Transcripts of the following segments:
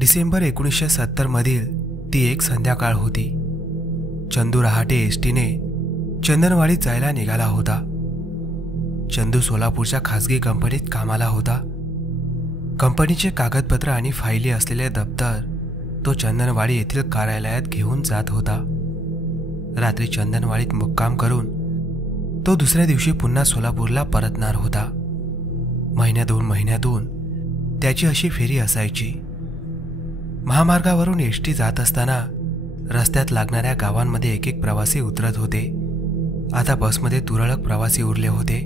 डिसेंबर 1970 मधील ती एक संध्याकाळ होती. चंदू रहाटे एसटीने चंदनवाडीत जायला निघाला होता. चंदू सोलापूरच्या खासगी कंपनीत कामाला होता. कंपनीचे कागदपत्र आणि फायली असलेले दप्तर तो चंदनवाडी येथील कार्यालयात घेऊन जात होता. रात्री चंदनवाडीत मुक्काम करून तो दुसऱ्या दिवशी पुन्हा सोलापूरला परतणार होता. दोन महिन्यातून त्याची अशी फेरी असायची. महामार्गावरून एसटी जात असताना रस्त्यात लागणाऱ्या गावांमध्ये एक एक प्रवासी उतरत होते. आता बसमध्ये तुरळक प्रवासी उरले होते.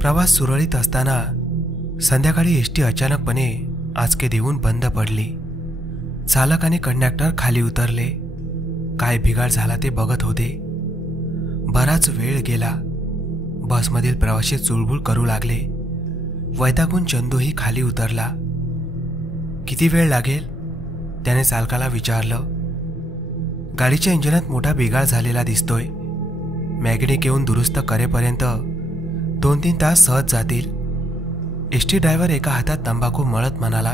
प्रवास सुरळीत असताना संध्याकाळी एसटी अचानकपणे आचके देऊन बंद पडली. चालक आणि कंडक्टर खाली उतरले. काय बिघाड झाला ते बघत होते. बराच वेळ गेला. बसमधील प्रवासी चुळबुळ करू लागले. वैतागून चंदूही खाली उतरला. किती वेळ लागेल त्याने चालकाला विचारलं. गाडीच्या इंजिनात मोठा बिघाड झालेला दिसतोय. मॅकॅनिक येऊन दुरुस्त करेपर्यंत 2-3 तास सहज जातील. एसटी ड्रायव्हर एका हातात तंबाखू मळत म्हणाला.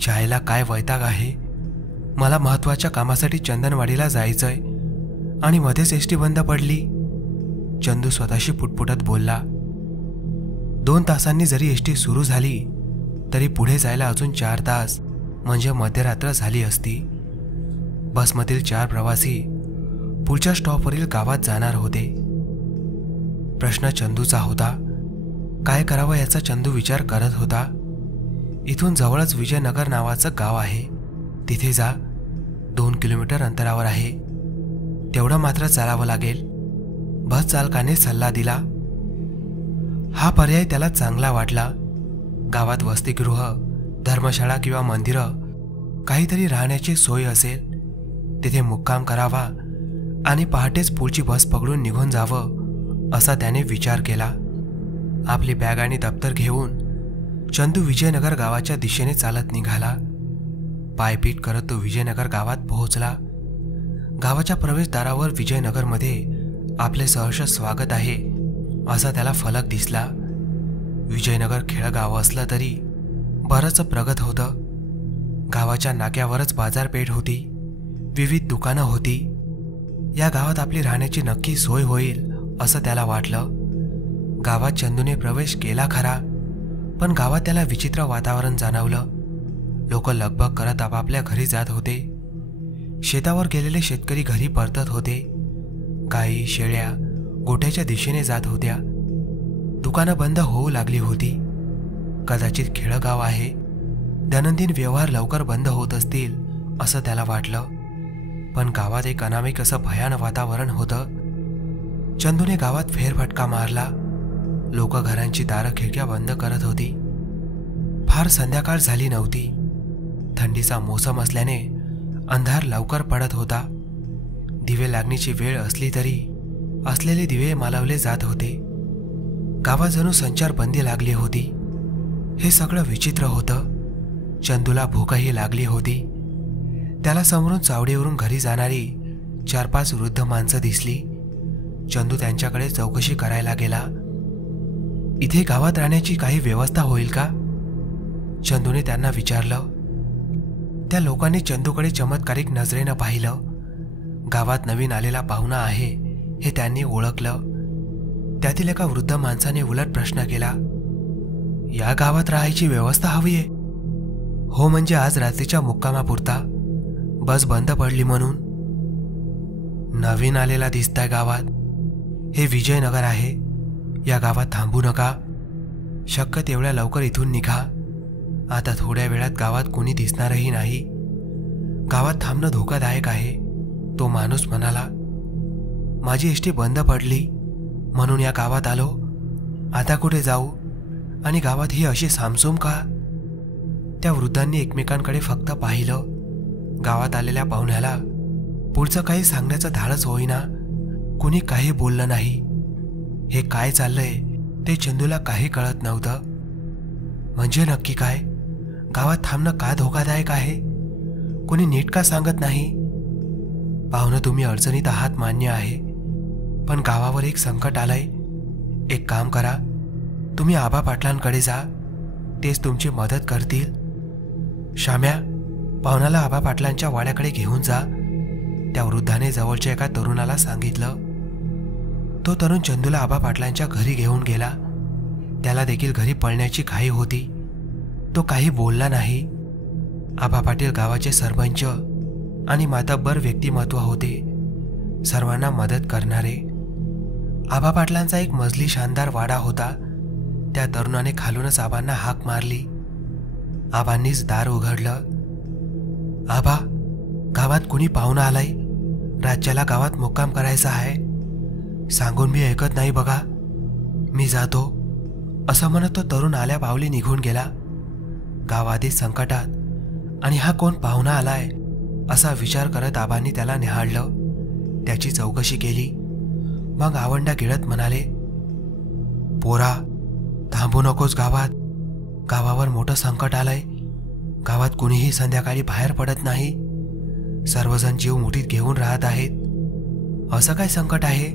चायला काय वैताग आहे. मला महत्वाच्या कामासाठी चंदनवाडीला जायचंय आणि मध्येच एसटी बंद पडली. चंदू स्वतःशी पुटपुटत बोलला. 2 तासांनी जरी एसटी सुरू झाली तरी पुढे जायला अजून 4 तास म्हणजे मध्यरात्र झाली असती. बसमधील 4 प्रवासी पुढच्या स्टॉपवरील गावात जाणार होते. प्रश्न चंदूचा होता. काय करावं याचा चंदू विचार करत होता. इथून जवळच विजयनगर नावाचं गाव आहे. तिथे जा. 2 किलोमीटर अंतरावर आहे. तेवढं मात्र चालावं लागेल. बस चालकाने सल्ला दिला. हा पर्याय त्याला चांगला वाटला. गावात वसतिगृह, धर्मशाळा किंवा मंदिरं काहीतरी राहण्याची सोय असेल. तिथे मुक्काम करावा आणि पहाटेच पुढची बस पकडून निघून जावं असा त्याने विचार केला. आपली बॅग आणि दप्तर घेऊन चंदू विजयनगर गावाच्या दिशेने चालत निघाला. पायपीट करत तो विजयनगर गावात पोहोचला. गावाच्या प्रवेशद्वारावर विजयनगरमध्ये आपले सहर्ष स्वागत आहे असा त्याला फलक दिसला. विजयनगर खेडगाव असलं तरी बरंच प्रगत होतं. गावाच्या नाक्यावरच बाजारपेठ होती. विविध दुकानं होती. या गावात आपली राहण्याची नक्की सोय होईल असं त्याला वाटलं. गावात चंदूने प्रवेश केला खरा, पण गावात त्याला विचित्र वातावरण जाणवलं. लोक लगबग करत आपापल्या घरी जात होते. शेतावर गेलेले शेतकरी घरी परतत होते. गायी शेळ्या गोठ्याच्या दिशेने जात होत्या. दुकानं बंद होऊ लागली होती. कदाचित खेडगाव आहे. दैनंदिन व्यवहार लवकर बंद होत असतील असं त्याला वाटलं. पण गावात एक अनामिक असं भयानक वातावरण होतं. चंदूने गावात फेरफटका मारला. लोक घरांची दारं खिडक्या बंद करत होती. फार संध्याकाळ झाली नव्हती. थंडीचा मोसम असल्याने अंधार लवकर पडत होता. दिवे लागण्याची वेळ असली तरी असलेले दिवे मालवले जात होते. गावात जणू संचारबंदी लागली होती. हे सगळं विचित्र होतं. चंदूला भूकही लागली होती. त्याला समोरून चावडीवरून घरी जाणारी 4-5 वृद्ध माणसं दिसली. चंदू त्यांच्याकडे चौकशी करायला गेला. इथे गावात राहण्याची काही व्यवस्था होईल का? चंदूने त्यांना विचारलं. त्या लोकांनी चंदूकडे चमत्कारिक नजरेनं पाहिलं. गावात नवीन आलेला पाहुणा आहे हे त्यांनी ओळखलं. त्यातील एका वृद्ध माणसाने उलट प्रश्न केला. या गावात राहायची व्यवस्था हवीये? हो, म्हणजे आज रात्रीच्या मुक्कामापुरता. बस बंद पडली म्हणून. नवीन आलेला दिसताय गावात. हे विजयनगर आहे. या गावात थांबू नका. शक्य तेवढ्या लवकर इथून निघा. आता थोड्या वेळात गावात कोणी दिसणारही नाही. गावात थांबणं धोकादायक आहे. तो माणूस म्हणाला. माझी एसटी बंद पडली म्हणून या गावात आलो. आता कुठे जाऊ? आणि गावात ही अशी सामसूम का? त्या वृद्धांनी एकमेकांकडे फक्त पाहिलं. गावात आलेल्या पाहुण्याला पुढचं काही सांगण्याचं धाडस होईना. कुणी काही बोललं नाही. हे काय चाललंय ते चंदूला काही कळत नव्हतं. म्हणजे नक्की काय? गावात थांबणं का धोकादायक आहे? कोणी नीट का सांगत नाही? पाहुणं, तुम्ही अडचणीत आहात मान्य आहे, पण गावावर एक संकट आलंय. एक काम करा, तुम्ही आबा पाटलांकडे जा. तेच तुमची मदत करतील. श्याम्या, पाहुण्याला आबा पाटलांच्या वाड्याकडे घेऊन जा, त्या वृद्धाने जवळच्या एका तरुणाला सांगितलं. तो तरुण चंदूला आबा पाटलांच्या घरी घेऊन गेला. त्याला देखील घरी पळण्याची घाई होती. तो काही बोलला नाही. आबा पाटील गावाचे सरपंच आणि मातब्बर व्यक्तिमत्व होते, सर्वांना मदत करणारे. आबा पाटलांचा एक मजली शानदार वाडा होता. त्या तरुणाने खालूनच आबांना हाक मारली. आबांनीच दार उघडलं. आबा, गावात कुणी पाहुणा आलाय, राज्याला गावात मुक्काम करायचा आहे, सांगून मी ऐकत नाही बघा, मी जातो, असं म्हणत तो तरुण आल्या पावली निघून गेला. गाव आधीच संकटात आणि हा कोण पाहुणा आलाय असा विचार करत आबांनी त्याला निहाळलं. त्याची चौकशी केली. मग आवंडा गिळत म्हणाले, पोरा, थांबू नकोस गावात, गावावर मोठं संकट आलंय. गावात कुणीही संध्याकाळी बाहेर पडत नाही, सर्वजण जीव मुठीत घेऊन राहत आहेत. असं काय संकट आहे?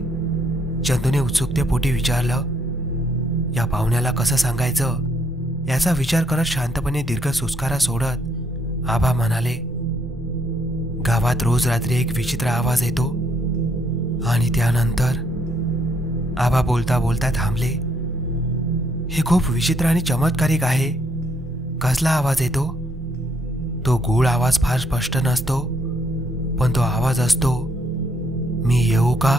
चंदूने उत्सुकतेपोटी विचारलं. या पाहुण्याला कसं सांगायचं याचा विचार करत शांतपणे दीर्घ सुस्कारा सोडत आबा म्हणाले, गावात रोज रात्री एक विचित्र आवाज येतो आणि त्यानंतर. आबा बोलता बोलता थांबले. हे खूप विचित्र आणि चमत्कारिक आहे. कसला आवाज येतो? तो गूढ आवाज फार स्पष्ट नसतो, पण तो आवाज असतो, मी येऊ का?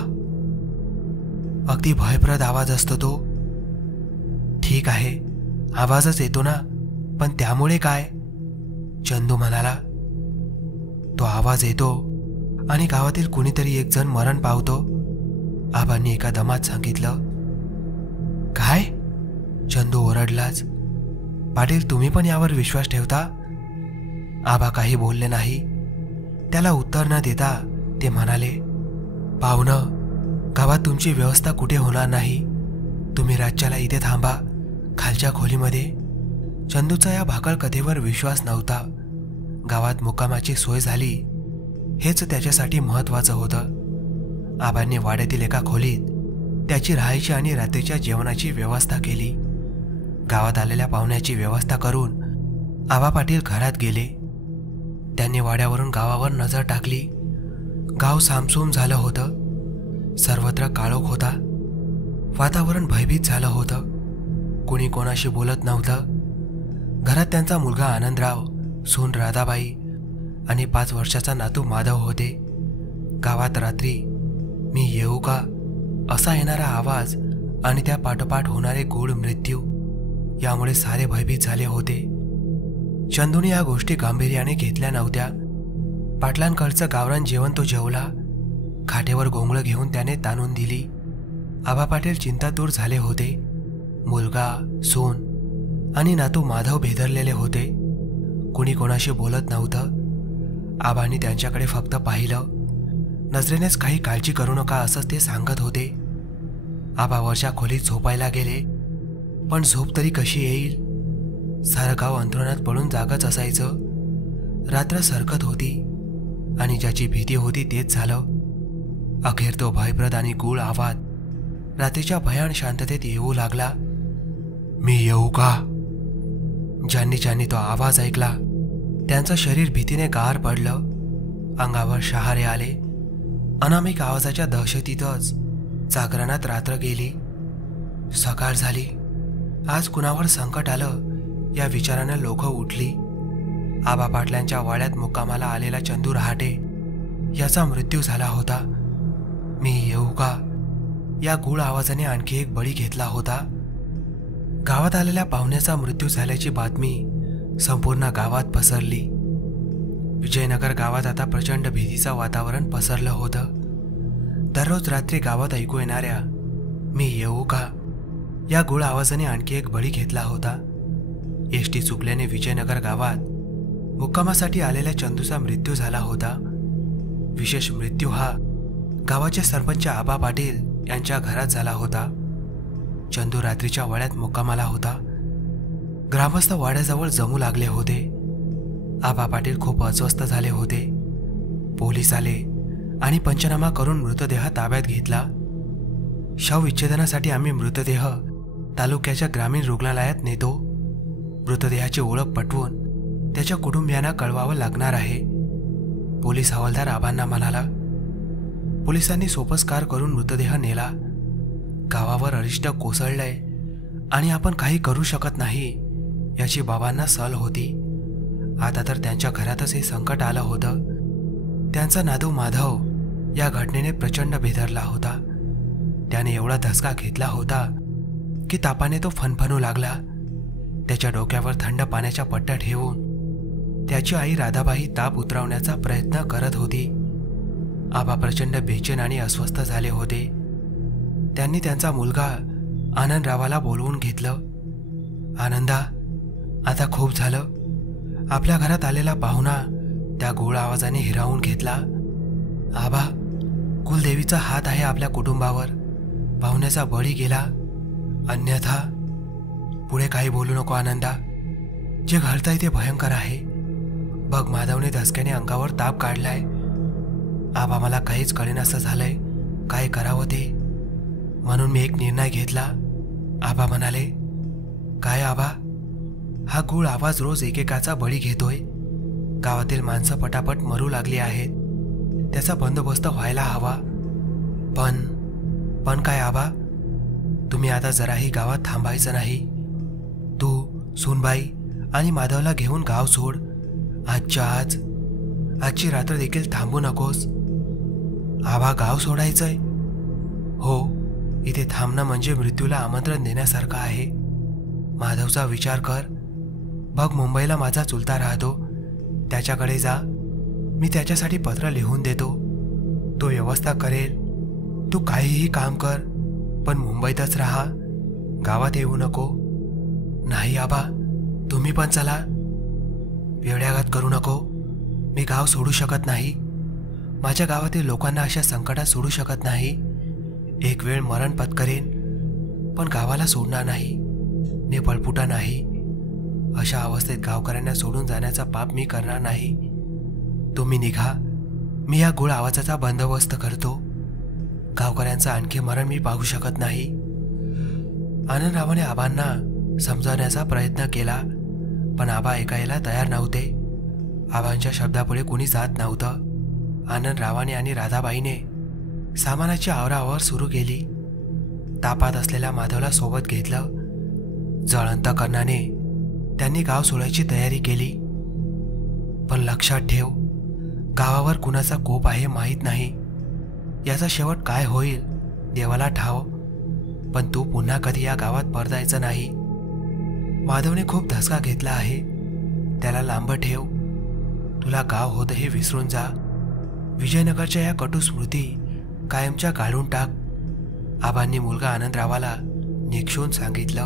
अगदी भयप्रद आवाज असतो तो. ठीक आहे, आवाजच येतो ना, पण त्यामुळे काय? चंदू म्हणाला. तो आवाज येतो आणि गावातील कुणीतरी एक जण मरण पावतो, आबांनी एका दमात सांगितलं. काय? चंदू ओरडलाच. पाटील, तुम्ही पण यावर विश्वास ठेवता? आबा काही बोलले नाही. त्याला उत्तर न देता ते म्हणाले, पाहुणं, गावात तुमची व्यवस्था कुठे होणार नाही, तुम्ही राज्याला इथे थांबा, खालच्या खोलीमध्ये. चंदूचा या भाकळ कथेवर विश्वास नव्हता. गावात मुक्कामाची सोय झाली हेच त्याच्यासाठी महत्वाचं होतं. आबांनी वाड्यातील एका खोलीत त्याची राहायची आणि रात्रीच्या जेवणाची व्यवस्था केली. गावात आलेल्या पाहुण्याची व्यवस्था करून आबा पाटील घरात गेले. त्यांनी वाड्यावरून गावावर नजर टाकली. गाव सामसूम झालं होतं. सर्वत्र काळोख होता. वातावरण भयभीत झालं होतं. कुणी कोणाशी बोलत नव्हतं. घरात त्यांचा मुलगा आनंदराव, सून राधाबाई आणि 5 वर्षाचा नातू माधव होते. गावात रात्री मी येऊ का असा येणारा आवाज आणि त्या पाठोपाठ होणारे गूढ मृत्यू यामुळे सारे भयभीत झाले होते. चंदूने या गोष्टी गांभीर्याने घेतल्या नव्हत्या. पाटलांकडचं गावरान जेवण तो जेवला. खाटेवर घोंगळं घेऊन त्याने ताणून दिली. आबा पाटील चिंतातूर झाले होते. मुलगा, सून आणि नातू माधव भेदरलेले होते. कुणी कोणाशी बोलत नव्हतं. आबांनी त्यांच्याकडे फक्त पाहिलं. नजरेनेच काही काळजी करू नका असंच ते सांगत होते. आबा वरच्या खोलीत झोपायला गेले, पण झोप तरी कशी येईल? सारं गाव अंथरुणात पडून जागच असायचं. रात्र सरकत होती आणि ज्याची भीती होती तेच झालं. अखेर तो भयप्रद आणि गूढ आवाज रात्रीच्या भयान शांततेत येऊ लागला. मी येऊ का? ज्यांनी ज्यांनी तो आवाज ऐकला त्यांचं शरीर भीतीने गार पडलं. अंगावर शहारे आले. अनामिक आवाजाच्या दहशतीतच जागरणात रात्र गेली. सकाळ झाली. आज कुणावर संकट आलं या विचारानं लोक उठली. आबा पाटलांच्या वाड्यात मुक्कामाला आलेला चंदू रहाटे याचा मृत्यू झाला होता. मी येऊ का या गूढ आवाजाने आणखी एक बळी घेतला होता. गावात आलेल्या पाहुण्याचा मृत्यू झाल्याची बातमी संपूर्ण गावात पसरली. विजयनगर गावात आता प्रचंड भीतीचं वातावरण पसरलं होतं. दररोज रात्री गावात ऐकू येणाऱ्या मी येऊ का या गूढ आवाजाने आणखी एक बळी घेतला होता. एसटी चुकल्याने विजयनगर गावात मुक्कामासाठी आलेल्या चंदूचा मृत्यू झाला होता. विशेष मृत्यू हा गावाचे सरपंच आबा पाटील यांच्या घरात झाला होता. चंदू रात्रीच्या वाड्यात मुक्कामाला होता. ग्रामस्थ वाड्याजवळ जमू लागले होते. आबा पाटील खूप अस्वस्थ झाले होते. पोलीस आले आणि पंचनामा करून मृतदेह ताब्यात घेतला. शवविच्छेदनासाठी आम्ही मृतदेह तालुक्याच्या ग्रामीण रुग्णालयात नेतो. मृतदेहाची ओळख पटवून त्याच्या कुटुंबियांना कळवावं लागणार आहे, पोलीस हवालदार आबांना म्हणाला. पोलिसांनी सोपस्कार करून मृतदेह नेला. गावावर अरिष्ट कोसळलंय आणि आपण काही करू शकत नाही याची बाबांना सल होती. आता तर त्यांच्या घरातच हे संकट आलं होतं. त्यांचा नातू माधव या घटनेने प्रचंड बेदरला होता. त्याने एवढा धसका घेतला होता की तापाने तो फणफणू लागला. त्याच्या डोक्यावर थंड पाण्याच्या पट्ट्या ठेवून त्याची आई राधाबाई ताप उतरवण्याचा प्रयत्न करत होती. आबा प्रचंड बेचैन आणि अस्वस्थ झाले होते. त्यांनी त्यांचा मुलगा आनंदरावाला बोलवून घेतलं. आनंदा, आता खूप झालं. आपल्या घरात आलेला पाहुणा त्या गोड आवाजाने हिरावून घेतला. आबा, कुलदेवीचा हात आहे आपल्या कुटुंबावर. पाहुण्याचा बळी गेला. अन्यथा पुढे काही बोलू नको आनंदा. जे घडतंय ते भयंकर आहे. बघ, माधवने धसक्याने अंगावर ताप काढलाय. आबा, मला काहीच कळेनासं झालंय काय करावं ते. म्हणून मी एक निर्णय घेतला. आबा म्हणाले. काय आबा? हा गूळ आवाज रोज एकेकाचा बळी घेतोय. गावातील माणसं पटापट मरू लागली आहेत. त्याचा बंदोबस्त व्हायला हवा. पण काय आबा? तुम्ही आता जराही गावात थांबायचं नाही. तू, सूनबाई आणि माधवला घेऊन गाव सोड. आजची रात्र देखील थांबू नकोस. आबा, गाव सोडायचंय? हो, इथे थांबणं म्हणजे मृत्यूला आमंत्रण देण्यासारखं आहे. माधवचा विचार कर. बघ, मुंबईला माझा चुलता राहतो. त्याच्याकडे जा. मी त्याच्यासाठी पत्र लिहून देतो. तो व्यवस्था करेल. तू काहीही काम कर, पण मुंबईतच राहा. गावात येऊ नको. नाही आबा, तुम्ही पण चला. वेड्याघात करू नको. मी गाव सोडू शकत नाही. माझ्या गावातील लोकांना अशा संकटात सोडू शकत नाही. एक वेळ मरण पत्करेन, पण गावाला सोडणार नाही. मी पळपुटा नाही. अशा अवस्थेत गावकऱ्यांना सोडून जाण्याचा पाप मी करणार नाही. तुम्ही निघा. मी या गुळ आवाजाचा बंदोबस्त करतो. गावकऱ्यांचं आणखी मरण मी पाहू शकत नाही. आनंदरावाने आबांना समजावण्याचा प्रयत्न केला, पण आबा ऐकायला तयार नव्हते. आबांच्या शब्दापुढे कोणी जात नव्हतं. आनंदरावाने आणि राधाबाईने सामानाची आवराआवर सुरू केली. तापात असलेल्या माधवला सोबत घेतलं. जळंत कर्णाने त्यांनी गाव सोडायची तयारी केली. पण लक्षात ठेव, गावावर कुणाचा कोप आहे माहीत नाही. याचा शेवट काय होईल देवाला ठाव. पण तू पुन्हा कधी या गावात परतायचं नाही. माधवने खूप धसका घेतला आहे. त्याला लांब ठेव. तुला गाव होतं हे विसरून जा. विजयनगरच्या या कटू स्मृती कायमच्या काढून टाक. आबांनी मुलगा आनंदरावाला निक्षून सांगितलं.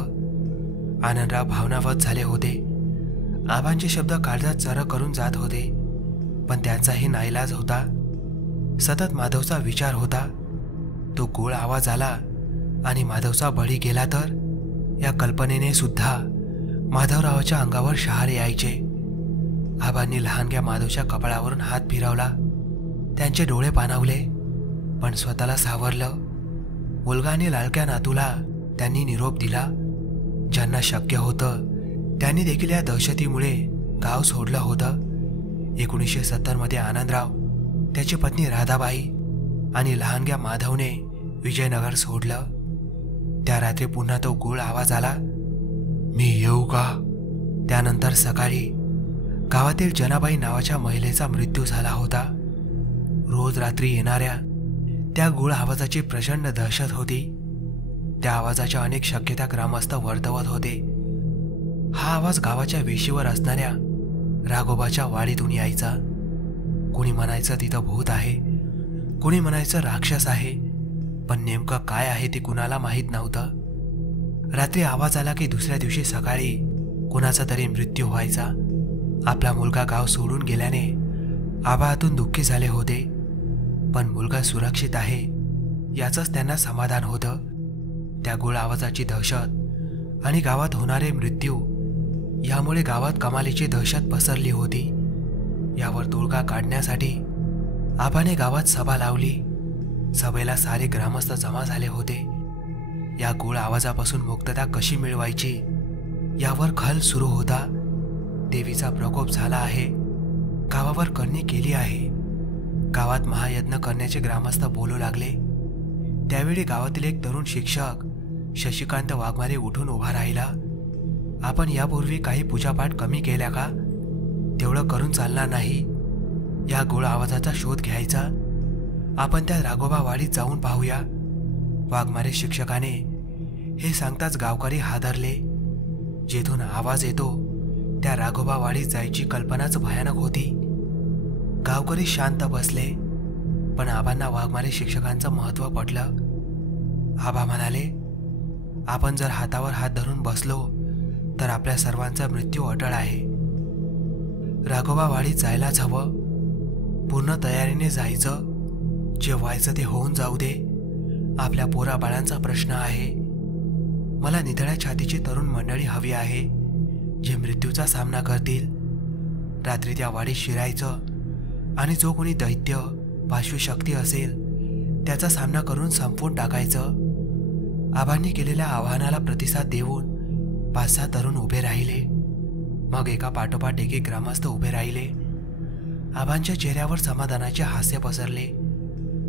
आनंदराव भावनावत झाले होते. आबांचे शब्द काळजात चर करून जात होते, पण त्यांचाही नाईलाज होता. सतत माधवचा विचार होता. तो गोळ आवाज आला आणि माधवचा बळी गेला तर या कल्पनेने सुद्धा माधवरावाच्या अंगावर शहारे यायचे. आबांनी लहानग्या माधवच्या कपाळावरून हात फिरवला. त्यांचे डोळे पाणावले, पण स्वतःला सावरलं. मुलगा आणि लाडक्या नातूला त्यांनी निरोप दिला. ज्यांना शक्य होतं त्यांनी देखील या दहशतीमुळे गाव सोडलं होतं. 1970 मध्ये आनंदराव, त्याची पत्नी राधाबाई आणि लहानग्या माधवने विजयनगर सोडलं. त्या रात्री पुन्हा तो गूळ आवाज आला. मी येऊ का? त्यानंतर सकाळी गावातील जनाबाई नावाच्या महिलेचा मृत्यू झाला होता. रोज रात्री येणाऱ्या त्या गूळ आवाजाची प्रचंड दहशत होती. त्या आवाजाच्या अनेक शक्यता ग्रामस्थ वर्तवत होते. हा आवाज गावाच्या वेशीवर असणाऱ्या राघोबाच्या वाडीतून यायचा. कोणी म्हणायचं तिथं भूत आहे, कोणी म्हणायचं राक्षस आहे, पण नेमकं काय आहे ते कुणाला माहीत नव्हतं. रात्री आवाज आला की दुसऱ्या दिवशी सकाळी कुणाचा तरी मृत्यू व्हायचा. आपला मुलगा गाव सोडून गेल्याने आबा आतून दुःखी झाले होते, पण मुलगा सुरक्षित आहे याचंच त्यांना समाधान होतं. त्या गूळ आवाजाची दहशत आणि गावात होणारे मृत्यू यामुळे गावात कमालीची दहशत पसरली होती. यावर तोडगा काढण्यासाठी आबाने गावात सभा लावली. सभेला सारे ग्रामस्थ जमा झाले होते. या गूळ आवाजापासून मुक्तता कशी मिळवायची यावर खल सुरू होता. देवीचा प्रकोप झाला आहे, गावावर करणी केली आहे. गावात महायज्ञ करण्याचे ग्रामस्थ बोलू लागले. त्यावेळी गावातील एक तरुण शिक्षक शशिकांत वाघमारे उठून उभा राहिला. आपण यापूर्वी काही पूजापाठ कमी केल्या का? तेवढं करून चालणार नाही. या गोळ आवाजाचा शोध घ्यायचा. आपण त्या राघोबा वाडीत जाऊन पाहूया. वाघमारे शिक्षकाने हे सांगताच गावकरी हादरले. जेथून आवाज येतो त्या राघोबा वाडीत जायची कल्पनाच भयानक होती. गावकरी शांत बसले, पण आबांना वाघमारे शिक्षकांचं महत्त्व पटलं. आबा म्हणाले, आपण जर हातावर हात धरून बसलो तर आपल्या सर्वांचा मृत्यू अटळ आहे. राघोबा वाडीत जायलाच हवं. पूर्ण तयारीने जायचं. जे व्हायचं ते होऊन जाऊ दे. आपल्या पोराबाळांचा प्रश्न आहे. मला निधड्या छातीची तरुण मंडळी हवी आहे, जे मृत्यूचा सामना करतील. रात्री त्या वाडीत शिरायचं आणि जो कोणी दैत्य पाशवी शक्ती असेल त्याचा सामना करून संपवून टाकायचं. आबांनी केलेल्या आव्हानाला प्रतिसाद देऊन 5-6 तरुण उभे राहिले. मग एका पाठोपाठ एक ग्रामस्थ उभे राहिले. आबांच्या चेहऱ्यावर समाधानाचे हास्य पसरले.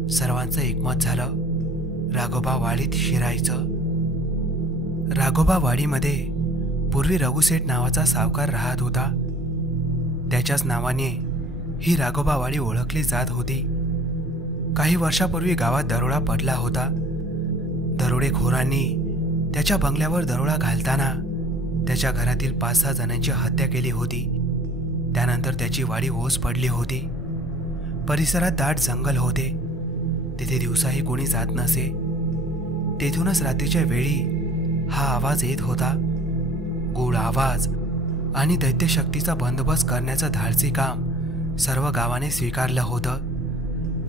सर्वांचं एकमत झालं, राघोबा वाडीत शिरायचं. राघोबा वाडीमध्ये पूर्वी रघुसेठ नावाचा सावकार राहत होता. त्याच्याच नावाने ही राघोबा वाडी ओळखली जात होती. काही वर्षापूर्वी गावात दरोडा पडला होता. दरोडेखोरांनी त्याच्या बंगल्यावर दरोडा घालताना त्याच्या घरातील 5-6 जणांची हत्या केली होती. त्यानंतर त्याची वाडी ओस पडली होती. परिसरात दाट जंगल होते. तिथे दिवसाही कोणी जात नसे. तेथूनच रात्रीच्या वेळी हा आवाज येत होता. गूढ आवाज आणि दैत्यशक्तीचा बंदोबस्त करण्याचं धाडसी काम सर्व गावाने स्वीकारलं होतं.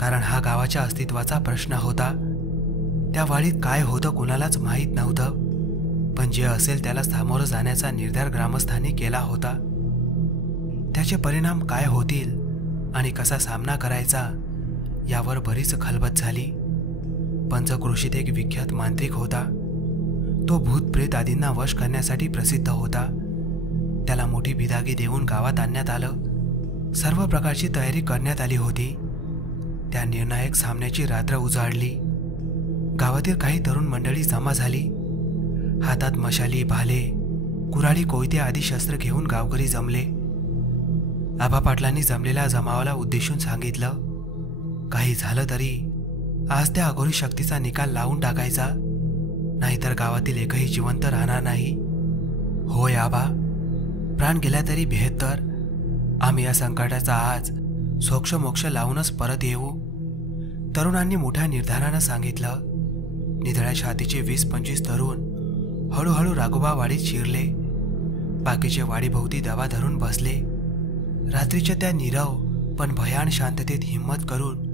कारण हा गावाच्या अस्तित्वाचा प्रश्न होता. त्या वाडीत काय होतं कुणालाच माहीत नव्हतं. पण जे असेल त्याला सामोरं जाण्याचा निर्धार ग्रामस्थांनी केला होता. त्याचे परिणाम काय होतील आणि कसा सामना करायचा यावर बरीच खलबत झाली. पंचक्रोशीत एक विख्यात मांत्रिक होता. तो भूत प्रेत आदींना वश करण्यासाठी प्रसिद्ध होता. त्याला मोठी बिदागी देऊन गावात आणण्यात आलं. सर्व प्रकारची तयारी करण्यात आली होती. त्या निर्णायक सामन्याची रात्र उजाडली. गावातील काही तरुण मंडळी जमा झाली. हातात मशाली, भाले, कुऱ्हाडी, कोयते आदी शस्त्र घेऊन गावकरी जमले. आबा पाटलांनी जमलेल्या जमावाला उद्देशून सांगितलं, काही झालं तरी आज त्या अघोरी शक्तीचा निकाल लावून टाकायचा, नाहीतर गावातील एकही जिवंत राहणार नाही. होय आबा, प्राण गेला तरी बेहत्तर. आम्ही या संकटाचा आज सोक्ष लावूनच परत येऊ. तरुणांनी मोठ्या निर्धारानं सांगितलं. निधड्या छातीचे 20-25 तरुण हळूहळू राघोबा वाडीत शिरले. बाकीचे वाडीभोवती दबा धरून बसले. रात्रीच्या त्या नीरव पण भयान शांततेत हिंमत करून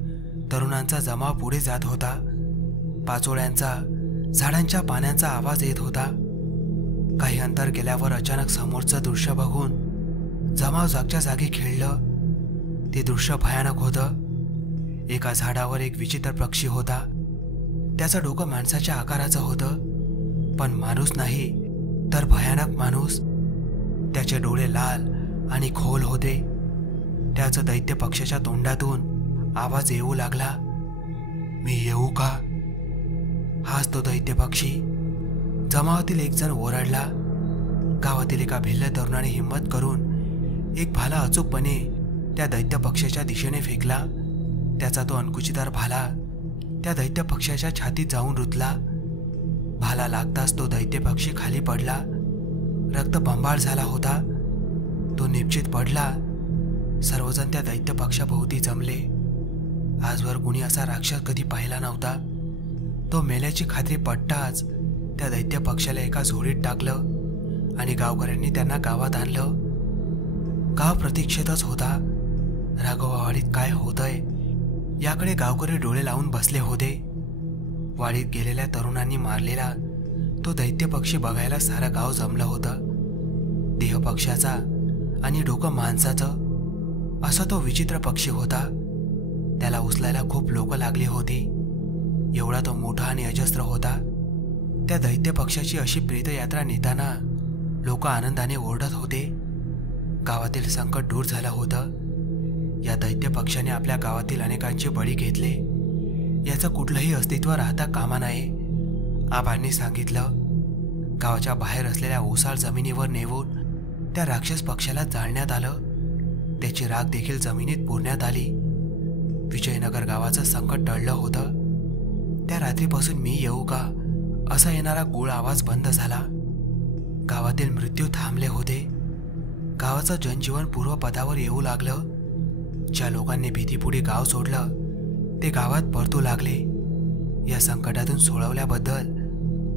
तरुणांचा जमाव पुढे जात होता. पाचोळ्यांचा, झाडांच्या पाण्याचा आवाज येत होता. काही अंतर गेल्यावर अचानक समोरचं दृश्य बघून जमाव जागच्या जागी खिळलं. ते दृश्य भयानक होतं. एका झाडावर एक विचित्र पक्षी होता. त्याचं डोकं माणसाच्या आकाराचं होतं, पण माणूस नाही तर भयानक माणूस. त्याचे डोळे लाल आणि खोल होते. त्याचं दैत्य पक्षाच्या तोंडातून आवाज येऊ लागला, मी येऊ का? हाच तो दैत्य पक्षी. जमावातील एक जण ओरडला. गावातील एका भिल्ल तरुणाने हिंमत करून एक भाला अचूकपणे त्या दैत्य पक्षाच्या दिशेने फेकला. त्याचा तो अणकुचीदार भाला त्या दैत्य पक्षाच्या छातीत जाऊन रुतला. भाला लागताच तो दैत्य पक्षी खाली पडला. रक्त बंबाळ झाला होता. तो निश्चित पडला. सर्वजण त्या दैत्य पक्षाभोवती जमले. आजवर कुणी असा राक्षस कधी पाहिला नव्हता. तो मेल्याची खात्री पडताच त्या दैत्य पक्षाला एका झोळीत टाकलं आणि गावकऱ्यांनी त्यांना गावात आणलं. गाव प्रतीक्षेतच होता. राघोबावाडीत काय होतंय याकडे गावकरी डोळे लावून बसले होते. वाडीत गेलेल्या तरुणांनी मारलेला तो दैत्य पक्षी बघायला सारं गाव जमलं होतं. देह पक्षाचा आणि डोकं माणसाचं असा तो विचित्र पक्षी होता. त्याला उचलायला खूप लोक लागली होती. एवढा तो मोठा आणि अजस्त्र होता. त्या दैत्य पक्षाची अशी प्रेतयात्रा नेताना लोक आनंदाने ओरडत होते. गावातील संकट दूर झालं होतं. या दैत्य पक्षाने आपल्या गावातील अनेकांचे बळी घेतले. याचं कुठलंही अस्तित्व राहता कामा नये. आबांनी सांगितलं. गावाच्या बाहेर असलेल्या ओसाळ जमिनीवर नेऊन त्या राक्षस पक्षाला जाळण्यात आलं. त्याची राख देखील जमिनीत पुरण्यात आली. विजयनगर गावाचं संकट टळलं होतं. त्या रात्रीपासून मी येऊ का असा येणारा गूढ आवाज बंद झाला. गावातील मृत्यू थांबले होते. गावाचं जनजीवन पूर्वपदावर येऊ लागलं. ज्या लोकांनी भीतीपुढे गाव सोडलं ते गावात परतू लागले. या संकटातून सोडवल्याबद्दल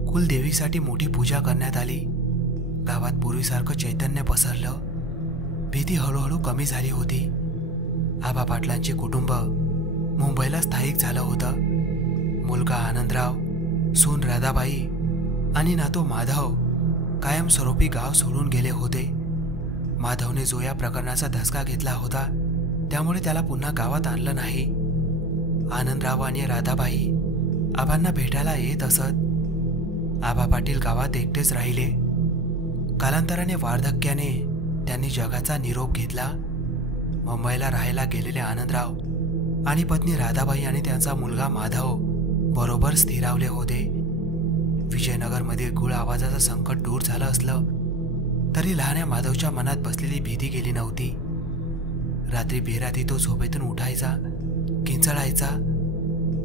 कुलदेवीसाठी मोठी पूजा करण्यात आली. गावात पूर्वीसारखं चैतन्य पसरलं. भीती हळूहळू कमी झाली होती. आबा पाटलांचे कुटुंब मुंबईला स्थायिक झालं होतं. मुलगा आनंदराव, सून राधाबाई आणि नातू माधव कायमस्वरूपी गाव सोडून गेले होते. माधवने जो या प्रकरणाचा धसका घेतला होता त्यामुळे त्याला पुन्हा गावात आणलं नाही. आनंदराव आणि राधाबाई आबांना भेटायला येत असत. आबा पाटील गावात एकटेच राहिले. कालांतराने वार्धक्याने त्यांनी जगाचा निरोप घेतला. मुंबईला राहायला गेलेले आनंदराव आणि पत्नी राधाबाई आणि त्यांचा मुलगा माधव बरोबर स्थिरावले होते. विजयनगरमध्ये गुळ आवाजाचं संकट दूर झालं असलं तरी लहान्या माधवच्या मनात बसलेली भीती गेली नव्हती. रात्री बेरात्री तो झोपेतून उठायचा, किंचळायचा.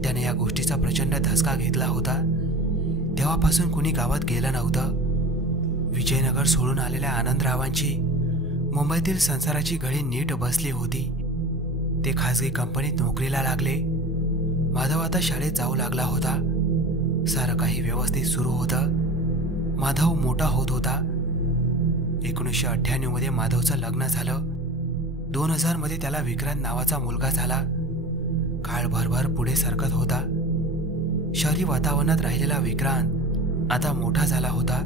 त्याने या गोष्टीचा प्रचंड धसका घेतला होता. तेव्हापासून कुणी गावात गेलं नव्हतं. विजयनगर सोडून आलेल्या आनंदरावांची मुंबईतील संसाराची घडी नीट बसली होती. ते खाजगी कंपनीत नोकरीला लागले. माधव आता शाळेत जाऊ लागला होता. सारं काही व्यवस्थित सुरू होतं. माधव मोठा होत होता. 1998 मध्ये माधवचं लग्न झालं. 2000 मध्ये त्याला विक्रांत नावाचा मुलगा झाला. काळ भरभर पुढे सरकत होता. शहरी वातावरणात राहिलेला विक्रांत आता मोठा झाला होता.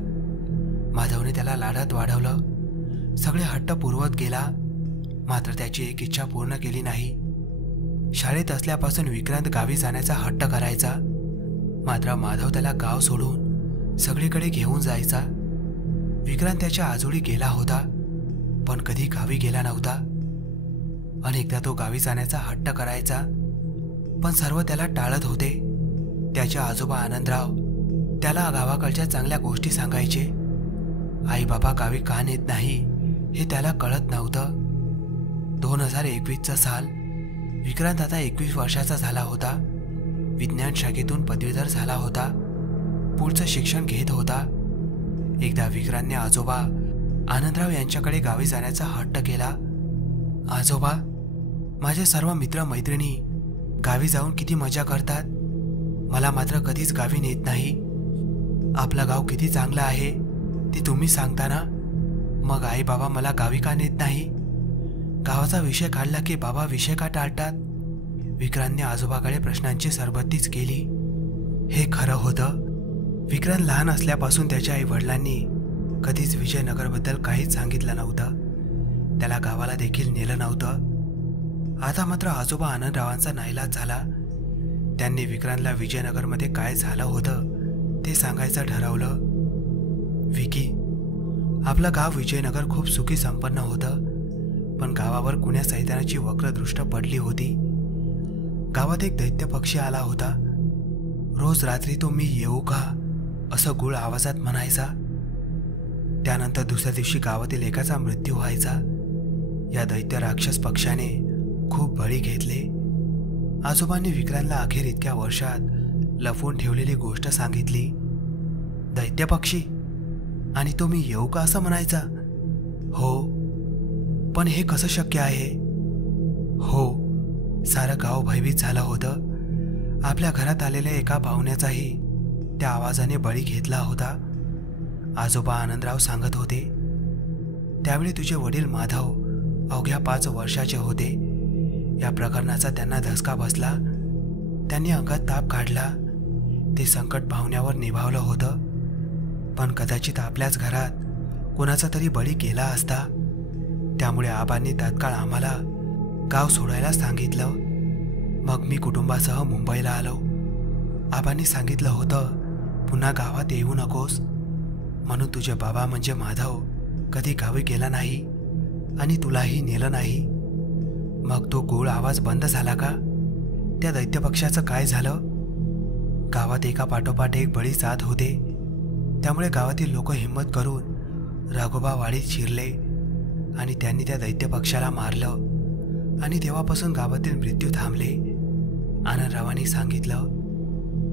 माधवने त्याला लाडात वाढवलं. सगळे हट्ट पुरवत गेला. मात्र त्याची एक इच्छा पूर्ण केली नाही. शाळेत असल्यापासून विक्रांत गावी जाण्याचा हट्ट करायचा. मात्र माधव त्याला गाव सोडून सगळीकडे घेऊन जायचा. विक्रांत त्याच्या आजोळी गेला होता पण कधी गावी गेला नव्हता. अनेकदा तो गावी जाण्याचा हट्ट करायचा पण सर्व त्याला टाळत होते. त्याच्या आजोबा आनंदराव त्याला गावाकडच्या चांगल्या गोष्टी सांगायचे. आई बाबा गावी का नेत नाही हे त्याला कळत नव्हतं. 2021चा साल. विक्रांत आता 21 वर्षाचा झाला होता. विज्ञान शाखेतून पदवीधर झाला होता. पुढचं शिक्षण घेत होता. एकदा विक्रांतने आजोबा आनंदराव यांच्याकडे गावी जाण्याचा हट्ट केला. आजोबा, माझे सर्व मित्र मैत्रिणी गावी जाऊन किती मजा करतात. मला मात्र कधीच गावी नेत नाही. आपलं गाव किती चांगलं आहे ते तुम्ही सांगता ना. मग आई बाबा मला गावी का नेत नाही. गावाचा विषय काढला की बाबा विषय का टाळतात. विक्रांतने आजोबाकडे प्रश्नांची सरबत्तीच केली. हे खरं होतं. विक्रांत लहान असल्यापासून त्याच्या आई वडिलांनी कधीच विजयनगरबद्दल काहीच सांगितलं नव्हतं. त्याला गावाला देखील नेलं नव्हतं. आता मात्र आजोबा आनंदरावांचा नाईलाज झाला. त्यांनी विक्रांतला विजयनगरमध्ये काय झालं होतं ते सांगायचं ठरवलं. विकी, आपलं गाव विजयनगर खूप सुखी संपन्न होतं पण गावावर कुण्या सैतानाची वक्रदृष्ट पडली होती. गावात एक दैत्य पक्षी आला होता. रोज रात्री तो मी येऊ का असं गुळ आवाजात म्हणायचा. त्यानंतर दुसऱ्या दिवशी गावातील एकाचा मृत्यू व्हायचा. या दैत्य राक्षस पक्षाने खूप बळी घेतले. आजोबांनी विक्रांतला अखेर इतक्या वर्षात लपवून ठेवलेली गोष्ट सांगितली. दैत्य पक्षी आणि तो मी येऊ का असं म्हणायचा. हो, पण हे कसं शक्य आहे. हो, सारं गाव भयभीत झालं होतं. आपल्या घरात आलेल्या एका पाहुण्याचाही त्या आवाजाने बळी घेतला होता. आजोबा आनंदराव सांगत होते. त्यावेळी तुझे वडील माधव अवघ्या 5 वर्षाचे होते. या प्रकरणाचा त्यांना धसका बसला. त्यांनी अंगात ताप काढला. ते संकट पाहुण्यावर निभावलं होतं पण कदाचित आपल्याच घरात कोणाचा तरी बळी गेला असता. त्यामुळे आबांनी तात्काळ आम्हाला गाव सोडायला सांगितलं. मग मी कुटुंबासह मुंबईला आलो. आबांनी सांगितलं होतं पुन्हा गावात येऊ नकोस म्हणून. तुझे बाबा म्हणजे माधव कधी गावी गेला नाही आणि तुलाही नेलं नाही. मग तो गूढ आवाज बंद झाला का? त्या दैत्यपक्षाचं काय झालं? गावात एका पाठोपाठ एक बळी जात होते. त्यामुळे गावातील लोक हिंमत करून राघोबा वाडीत शिरले आणि त्यांनी त्या दैत्यपक्षाला मारलं. आणि तेव्हापासून गावातील मृत्यू थांबले. आनंदरावांनी सांगितलं.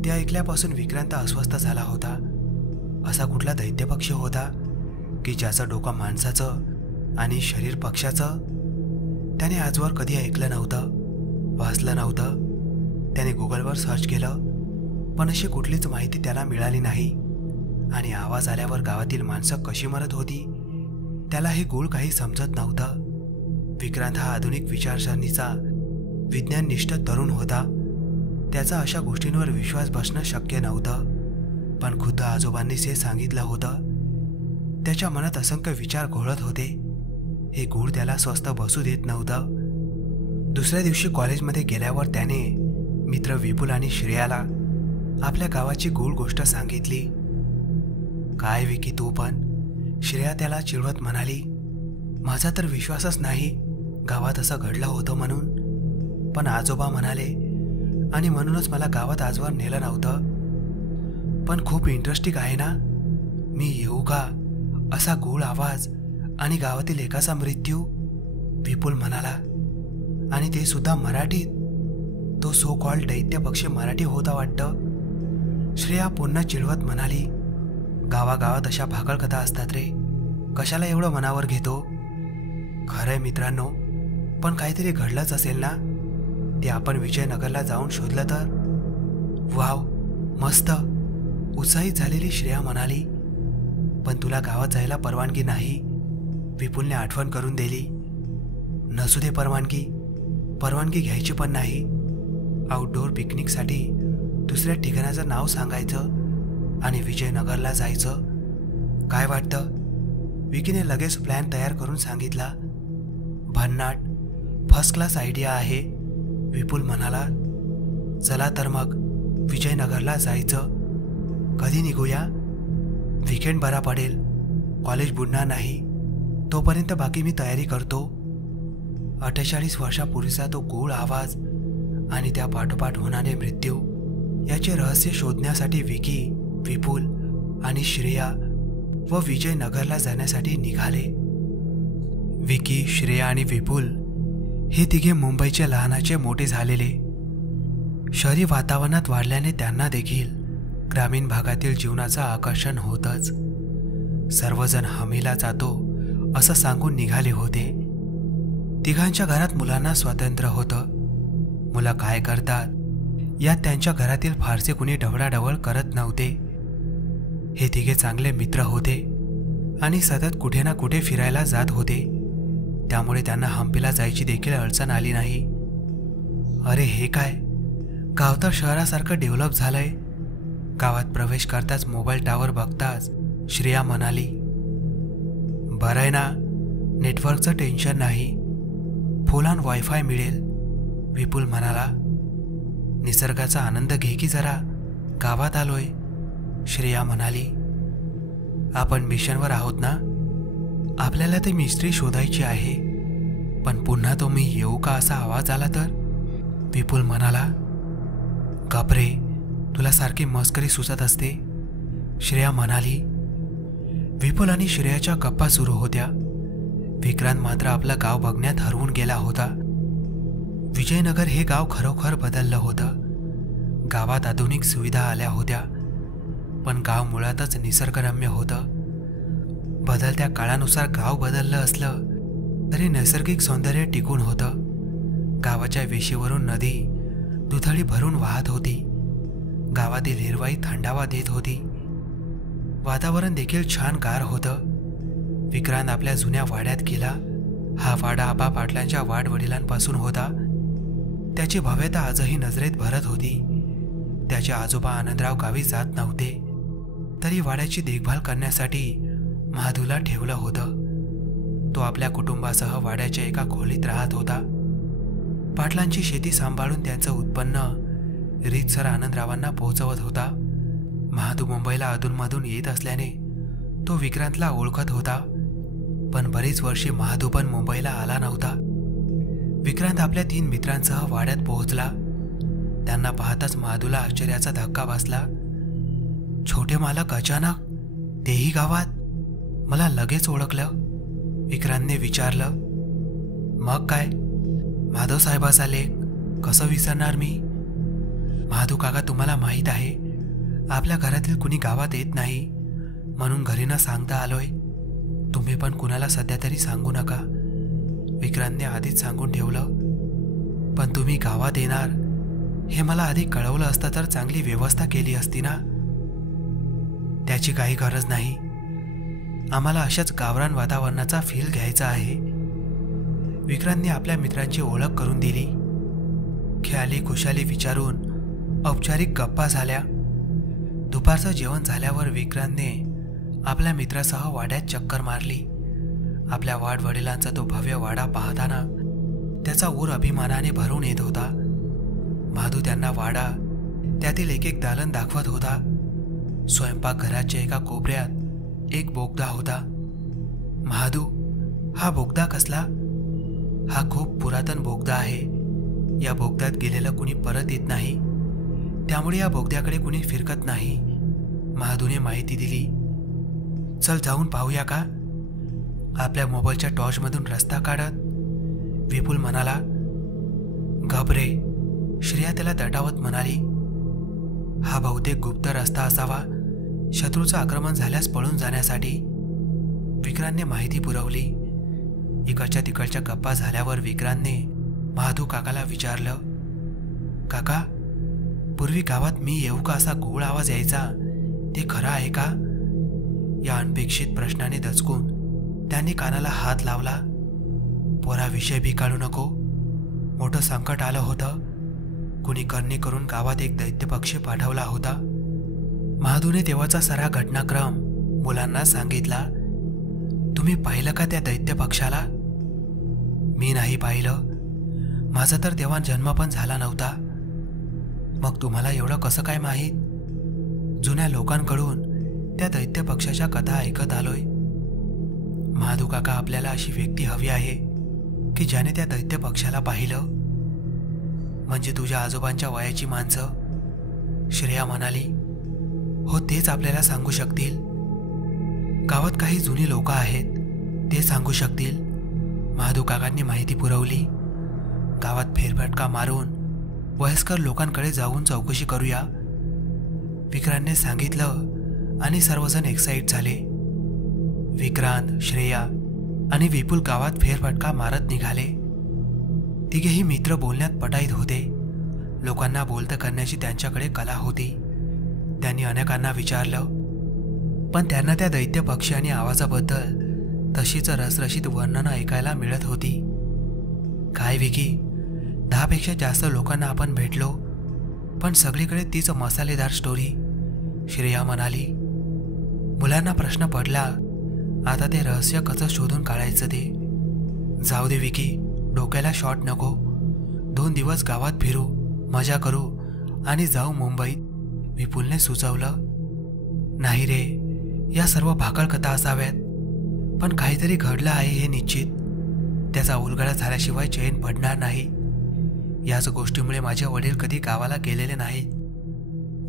ते ऐकल्यापासून विक्रांत अस्वस्थ झाला होता. असा कुठला दैत्यपक्ष होता की ज्याचं डोकं माणसाचं आणि शरीर पक्षाचं? त्याने आजवर कधी ऐकलं नव्हतं, वाचलं नव्हतं. त्याने गुगलवर सर्च केलं, पण अशी कुठलीच माहिती त्याला मिळाली नाही. आणि आवाज आल्यावर गावातील माणसं कशी मरत होती त्याला हे गूढ काही समजत नव्हतं. विक्रांत हा आधुनिक विचारसरणीचा विज्ञाननिष्ठ तरुण होता. त्याचा अशा गोष्टींवर विश्वास बसणं शक्य नव्हतं. पण खुद्द आजोबांनीच हे सांगितलं होतं. त्याच्या मनात असंख्य विचार घोळत होते. हे गूढ त्याला स्वस्थ बसू देत नव्हतं. दुसऱ्या दिवशी कॉलेजमध्ये गेल्यावर त्याने मित्र विपुल आणि श्रेयाला आपल्या गावाची गूढ गोष्ट सांगितली. काय विकी तू पण? श्रेया त्याला चिडवत म्हणाली. माझा तर विश्वासच नाही गावात असं घडलं होतं म्हणून. पण आजोबा म्हणाले आणि म्हणूनच मला गावात आजवर नेलं नव्हतं. पण खूप इंटरेस्टिंग आहे ना? मी येऊ का? असा गूढ आवाज आणि गावातील एकाचा मृत्यू, विपुल म्हणाला. आणि ते सुद्धा मराठीत. तो सो कॉल्ड दैत्य पक्षी मराठी होता वाटतं. श्रेया पुन्हा चिडवत म्हणाली. गावागावात अशा भाकळ कथा असतात रे, कशाला एवढं मनावर घेतो? खरंय मित्रांनो, पण काहीतरी घडलंच असेल ना? ते आपण विजयनगरला जाऊन शोधलं तर? वाव, मस्त, उत्साहित झालेली श्रेया म्हणाली. पण तुला गावात जायला परवानगी नाही, विपुलने आठवण करून दिली. नसू दे परवानगी घ्यायची पण नाही. आउटडोअर पिकनिकसाठी दुसऱ्या ठिकाणाचं नाव सांगायचं आणि विजयनगरला जायचं. काय वाटतं? विकीने लगेच प्लॅन तयार करून सांगितला. भन्नाट, फर्स्ट क्लास आयडिया आहे, विपुल म्हणाला. चला तर मग विजयनगरला जायचं. कधी निघूया? वीकेंड बरा पडेल, कॉलेज बुडणार नाही. तोपर्यंत बाकी मी तयारी करतो. 48 वर्षापूर्वीचा तो गूढ आवाज आणि त्या पाठोपाठ होणारे मृत्यू याचे रहस्य शोधण्यासाठी विकी, विपुल आणि श्रेया व विजयनगरला जाण्यासाठी निघाले. विकी, श्रेया आणि विपुल हे तिघे मुंबईचे लहानाचे मोठे झालेले. शहरी वातावरणात वाढल्याने त्यांना देखील ग्रामीण भागातील जीवनाचं आकर्षण होतंच. सर्वजण हमीला जातो असं सांगून निघाले होते. तिघांच्या घरात मुलांना स्वातंत्र्य होतं. मुलं काय करतात यात त्यांच्या घरातील फारसे कुणी ढवळाढवळ करत नव्हते. हे तिघे चांगले मित्र होते आणि सतत कुठे ना कुठे फिरायला जात होते. त्यामुळे त्यांना हम्पीला जायची देखील अडचण आली नाही. अरे हे काय, गाव तर शहरासारखं डेव्हलप झालंय. गावात प्रवेश करताच मोबाईल टावर बघताच श्रेया म्हणाली. बरं आहे ना, नेटवर्कचं टेन्शन नाही, फुल ऑन वायफाय मिळेल, विपुल म्हणाला. निसर्गाचा आनंद घे की जरा, गावात आलोय, श्रेया म्हणाली. आपण मिशनवर आहोत ना, आपल्याला ते मिस्त्री शोधायची आहे. पण पुन्हा तो मी येऊ का असा आवाज आला तर? विपुल म्हणाला. गप्रे, तुला सारखी मस्करी सुचत असते, श्रेया म्हणाली. विपुल आणि श्रेयाच्या गप्पा सुरू होत्या. विक्रांत मात्र आपलं गाव बघण्यात हरवून गेला होता. विजयनगर हे गाव खरोखर बदललं होतं. गावात आधुनिक सुविधा आल्या होत्या, पण गाव मुळातच निसर्गरम्य होतं. बदलत्या काळानुसार गाव बदललं असलं तरी नैसर्गिक सौंदर्य टिकून होतं. गावाच्या वेशीवरून नदी दुथडी भरून वाहत होती. गावातील हिरवाई थंडावा देत होती. वातावरण देखील छान गार होतं. विक्रांत आपल्या जुन्या वाड्यात गेला. हा वाडा आबा पाटलांच्या वाडवडिलांपासून होता. त्याची भव्यता आजही नजरेत भरत होती. त्याचे आजोबा आनंदराव गावी जात नव्हते, तरी वाड्याची देखभाल करण्यासाठी महादूला ठेवलं होतं. तो आपल्या कुटुंबासह वाड्याच्या एका खोलीत राहत होता. पाटलांची शेती सांभाळून त्यांचं उत्पन्न रीतसर आनंदरावांना पोहोचवत होता. महादू मुंबईला अधूनमधून येत असल्याने तो विक्रांतला ओळखत होता. पण बरीच वर्षे महादू पण मुंबईला आला नव्हता. विक्रांत आपल्या 3 मित्रांसह वाड्यात पोहोचला. त्यांना पाहताच महादूला आश्चर्याचा धक्का बसला. छोटे मालक अचानक, तेही गावात? मला लगेच ओळखलं? विक्रांतने विचारलं. मग काय, माधव साहेबाचा लेख कसं विसरणार मी? महादू काका, तुम्हाला माहीत आहे आपल्या घरातील कुणी गावात येत नाही, म्हणून घरी न सांगता आलोय. तुम्ही पण कुणाला सध्या तरी सांगू नका. विक्रांतने आधीच सांगून ठेवलं. पण तुम्ही गावात येणार हे मला आधी कळवलं असतं तर चांगली व्यवस्था केली असती ना. त्याची काही गरज नाही. आम्हाला अशाच गावरान वातावरणाचा फील घ्यायचा आहे. विक्रांतने आपल्या मित्रांची ओळख करून दिली. ख्याली खुशाली विचारून औपचारिक गप्पा झाल्या. दुपारचं जेवण झाल्यावर विक्रांतने आपल्या मित्रासह वाड्यात चक्कर मारली. आपल्या वाडवडिलांचा तो भव्य वाडा पाहताना त्याचा ऊर अभिमानाने भरून येत होता. महादू त्यांना वाडा, त्यातील एक एक दालन दाखवत होता. स्वयंपाकघराच्या एका कोपऱ्यात एक बोगदा होता. महादू, हा बोगदा कसला? हा खूप पुरातन बोगदा आहे. या बोगद्यात गेलेलं कुणी परत येत नाही, त्यामुळे या बोगद्याकडे कुणी फिरकत नाही. महादूने माहिती दिली. चल जाऊन पाहूया का? आपल्या मोबाईलच्या टॉर्चमधून रस्ता काढत विपुल म्हणाला. घाबरे, श्रेया त्याला दटावत म्हणाली. हा बहुतेक गुप्त रस्ता असावा, शत्रूचं आक्रमण झाल्यास पळून जाण्यासाठी. विक्रांतने माहिती पुरवली. इकडच्या तिकडच्या गप्पा झाल्यावर विक्रांतने महादू काकाला विचारलं. काका, पूर्वी गावात मी येऊ का असा गोळ आवाज यायचा, ते खरं आहे का? या अनपेक्षित प्रश्नाने दचकून त्यांनी कानाला हात लावला. पोराविषयी भी काढू नको. मोठं संकट आलं होतं. कुणी करणी करून गावात एक दैत्य पक्षी पाठवला होता. महादूने तेव्हाचा सारा घटनाक्रम मुलांना सांगितला. तुम्ही पाहिलं का त्या दैत्य पक्षाला? मी नाही पाहिलं. माझा तर तेव्हा जन्म पण झाला नव्हता. मग तुम्हाला एवढं कसं काय माहीत? जुन्या लोकांकडून त्या दैत्य पक्षाच्या कथा ऐकत आलोय. महादू काका, आपल्याला अशी व्यक्ती हवी आहे की ज्याने त्या दैत्य पक्षाला पाहिलं. म्हणजे तुझ्या आजोबांच्या वयाची माणसं, श्रेया म्हणाली. हो, तेच आपल्याला सांगू शकतील. गावात काही जुनी लोक आहेत, ते सांगू शकतील. महादू काकांनी माहिती पुरवली. गावात फेरफटका मारून वयस्कर लोकांकडे जाऊन चौकशी करूया, विक्रांतने सांगितलं आणि सर्वजण एक्साइट झाले. विक्रांत, श्रेया आणि विपुल गावात फेरफटका मारत निघाले. तिघेही मित्र बोलण्यात पटाईत होते. लोकांना बोलतं करण्याची त्यांच्याकडे कला होती. त्यांनी अनेकांना विचारलं, पण त्यांना त्या दैत्य पक्षी आणि आवाजाबद्दल तशीच रसरशीत वर्णनं ऐकायला मिळत होती. काय विकी, 10 पेक्षा जास्त लोकांना आपण भेटलो, पण सगळीकडे तीच मसालेदार स्टोरी, श्रेया म्हणाली. मुलांना प्रश्न पडला, आता ते रहस्य कसं शोधून काढायचं ते. जाऊ दे विकी, डोक्याला शॉट नको. 2 दिवस गावात फिरू, मजा करू आणि जाऊ मुंबईत, विपुलने सुचवलं. नाही रे, या सर्व भाकळ कथा असाव्यात, पण काहीतरी घडलं आहे हे निश्चित. त्याचा उलगडा झाल्याशिवाय चैन पडणार नाही. याच गोष्टीमुळे माझे वडील कधी गावाला गेलेले नाहीत.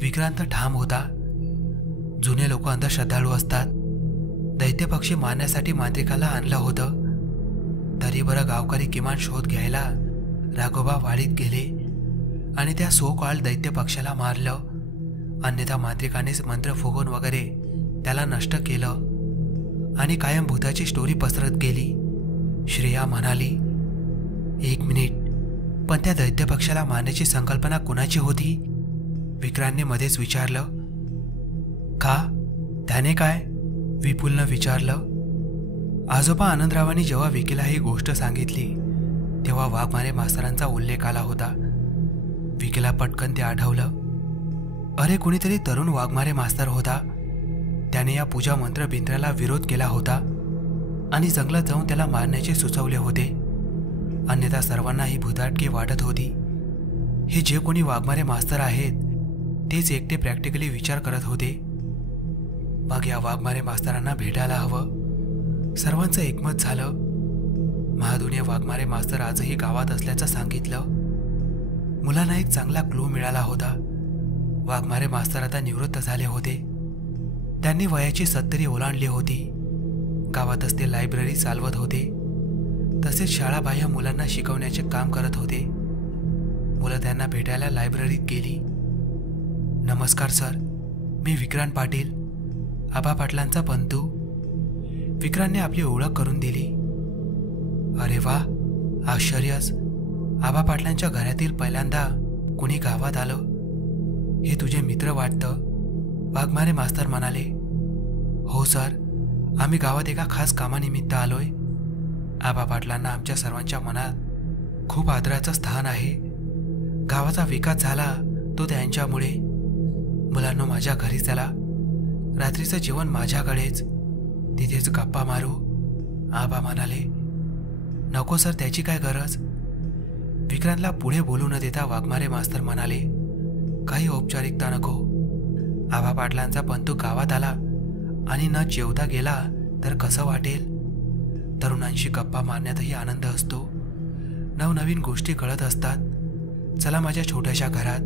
विक्रांत ठाम होता. जुने लोक अंधश्रद्धाळू असतात. दैत्य पक्षी मारण्यासाठी मांत्रिकाला आणलं होतं. तरी बरं गावकरी किमान शोध घ्यायला राघोबा वाडीत गेले आणि त्या सो कॉल्ड दैत्य पक्षाला मारलं. अन्यथा मांत्रिकानेच मंत्र फुगून वगैरे त्याला नष्ट केलं आणि कायम भूताची स्टोरी पसरत गेली, श्रेया म्हणाली. 1 मिनिट, पण त्या दैत्य पक्षाला मारण्याची संकल्पना कुणाची होती? विक्रांतने मध्येच विचारलं. का? त्याने काय? विपुलनं विचारलं. आजोबा आनंदरावांनी जेव्हा विकीला ही गोष्ट सांगितली तेव्हा वाघमारे मास्तरांचा उल्लेख आला होता. विकीला पटकन ते आठवलं. अरे, कुणीतरी तरुण वाघमारे मास्तर होता. त्याने या पूजा मंत्र बिंद्राला विरोध केला होता आणि जंगलात जाऊन त्याला मारण्याचे सुचवले होते. अन्यथा सर्वांना ही भुताटकी वाटत होती. हे जे कोणी वाघमारे मास्तर आहेत तेच एकटे प्रॅक्टिकली विचार करत होते. मग या वाघमारे मास्तरांना भेटायला हवं. सर्वांचं एकमत झालं. महादुनिया वाघमारे मास्तर आजही गावात असल्याचं सांगितलं. मुलांना एक चांगला क्लू मिळाला होता. वाघमारे मास्तर आता निवृत्त झाले होते. त्यांनी वयाची 70 ओलांडली होती. गावातच ते लायब्ररी चालवत होते. तसेच शाळाबाह्य मुलांना शिकवण्याचे काम करत होते. मुलं त्यांना भेटायला लायब्ररीत गेली. नमस्कार सर, मी विक्रांत पाटील, आबा पाटलांचा पंतू. विक्रांतने आपली ओळख करून दिली. अरे वा, आश्चर्यच. आबा पाटलांच्या घरातील पहिल्यांदा कुणी गावात आलं. हे तुझे मित्र वाटतं, वाघमारे मास्तर म्हणाले. हो सर, आम्ही गावात एका खास कामानिमित्त आलोय. आबा पाटलांना आमच्या सर्वांच्या मनात खूप आदराचं स्थान आहे. गावाचा विकास झाला तो त्यांच्यामुळे. मुलांनो, माझ्या घरी चला. रात्रीचं जेवण माझ्याकडेच, तिथेच गप्पा मारू, आबा म्हणाले. नको सर, त्याची काय गरज. विक्रांतला पुढे बोलू न देता वाघमारे मास्तर म्हणाले. काही औपचारिकता नको. आबा पाटलांचा पंतू गावात आला आणि न जेवता गेला तर कसं वाटेल. तरुणांशी गप्पा मारण्यातही आनंद असतो. नवनवीन गोष्टी कळत असतात. चला माझ्या छोट्याशा घरात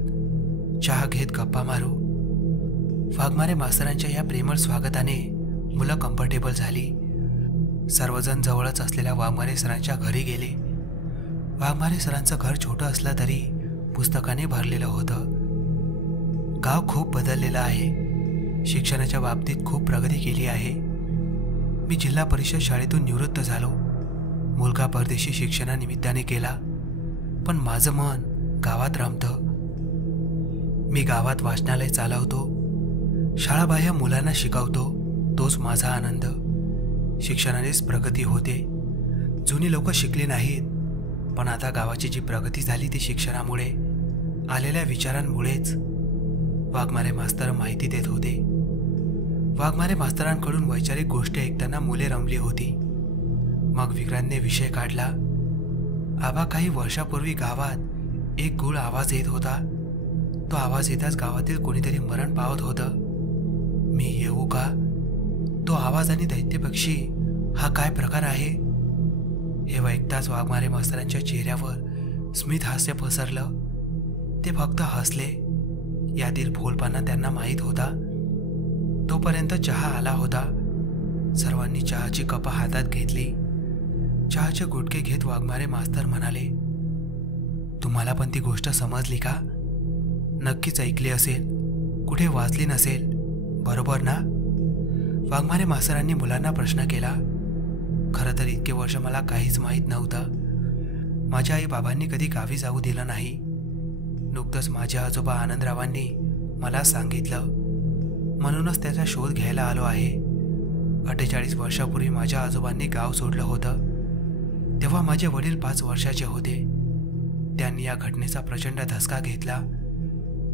चहा घेत गप्पा मारू. वाघमारे मास्तरांच्या या प्रेमळ स्वागताने मुलं कम्फर्टेबल झाली. सर्वजण जवळच असलेल्या वाघमारे सरांच्या घरी गेले. वाघमारे सरांचं घर छोटं असलं तरी पुस्तकाने भरलेलं होतं. गाव खूप बदललेलं आहे. शिक्षणाच्या बाबतीत खूप प्रगती केली आहे. मी जिल्हा परिषद शाळेतून निवृत्त झालो. मुलगा परदेशी शिक्षणानिमित्ताने गेला, पण माझं मन गावात रमतं. मी गावात वाचनालय चालवतो. शाळाबाह्य मुलांना शिकवतो. तोच माझा आनंद. शिक्षणानेच प्रगती होते. जुनी लोक शिकली नाहीत, पण आता गावाची जी प्रगती झाली ती शिक्षणामुळे, आलेल्या विचारांमुळेच. वाघमारे मास्तर माहिती देत होते. वाघमारे मास्तरांकडून वैचारिक गोष्टी ऐकताना मुले रमली होती. मग विक्रांतने विषय काढला. आबा, काही वर्षापूर्वी गावात एक गूढ आवाज येत होता. तो आवाज येताच गावातील कोणीतरी मरण पावत होतं. मी येऊ का? तो आवाज आणि दैत्यपक्षी हा काय प्रकार आहे? हे ऐकताच वाघमारे मास्तरांच्या चेहऱ्यावर स्मित हास्य पसरलं. ते फक्त हसले. यातील भोलपणा त्यांना माहीत होता. तोपर्यंत चहा आला होता. सर्वांनी चहाची कप हातात घेतली. चहाचे गुटके घेत वाघमारे मास्तर म्हणाले. तुम्हाला पण ती गोष्ट समजली का? नक्कीच ऐकली असेल, कुठे वाचली नसेल, बरोबर ना? वाघमारे मास्तरांनी मुलांना प्रश्न केला. खरं तर इतके वर्ष मला काहीच माहीत नव्हतं. माझ्या आई बाबांनी कधी गावी जाऊ दिलं नाही. नुकतंच माझ्या आजोबा आनंदरावांनी मला सांगितलं, म्हणूनच त्याचा शोध घ्यायला आलो आहे. 48 वर्षापूर्वी माझ्या आजोबांनी गाव सोडलं होतं. तेव्हा माझे वडील 5 वर्षाचे होते. त्यांनी या घटनेचा प्रचंड धसका घेतला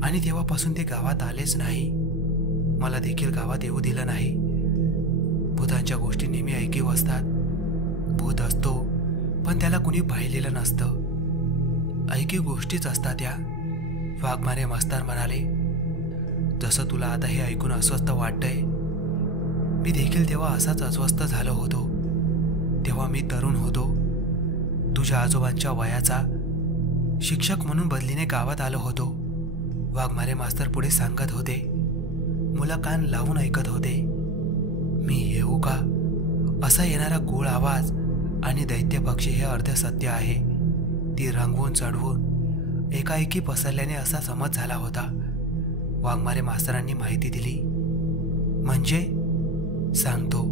आणि तेव्हापासून ते गावात आलेच नाही. मला देखील गावात येऊ दिलं नाही. भूतांच्या गोष्टी नेहमी ऐकीव असतात. भूत असतो, पण त्याला कुणी पाहिलेलं नसतं. ऐकीव गोष्टीच असतात त्या. वाघमारे मास्तर म्हणाले. जसं तुला आता हे ऐकून अस्वस्थ वाटतंय, मी देखील तेव्हा असाच अस्वस्थ झालो होतो. तेव्हा मी तरुण होतो. तुझ्या आजोबांच्या वयाचा. शिक्षक म्हणून बदलीने गावात आलो होतो. वाघमारे मास्तर पुढे सांगत होते. मुलं कान लावून ऐकत होते. मी येऊ का? असा येणारा गूढ आवाज आणि दैत्य पक्षी हे अर्ध सत्य आहे. ती रंगवून चढवून एकाएकी पसरल्याने असा समज झाला होता. वाघमारे मास्तरांनी माहिती दिली. म्हणजे? सांगतो.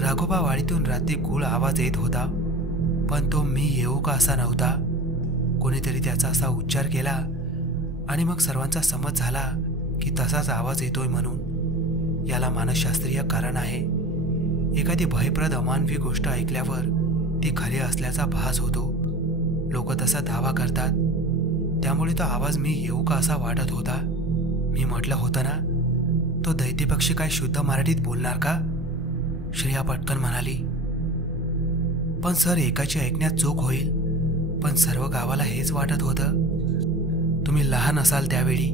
राघोबा वाडीतून रात्री गूढ आवाज येत होता, पण तो मी येऊ का असा नव्हता. कोणीतरी त्याचा असा उच्चार केला आणि मग सर्वांचा समज झाला की तसाच आवाज येतोय म्हणून. याला मानसशास्त्रीय कारण आहे. एखादी भयप्रद अमानवी गोष्ट ऐकल्यावर ती खरी असल्याचा भास होतो. लोक तसा दावा करतात. त्यामुळे तो आवाज मी येऊ का असा वाटत होता. मी म्हटलं होतं ना, तो दैत्यपक्षी काय शुद्ध मराठीत बोलणार का? श्रेया पटकन म्हणाली. पण सर, एकाची ऐकण्यात चूक होईल, पण सर्व गावाला हेच वाटत होतं. तुम्ही लहान असाल त्यावेळी.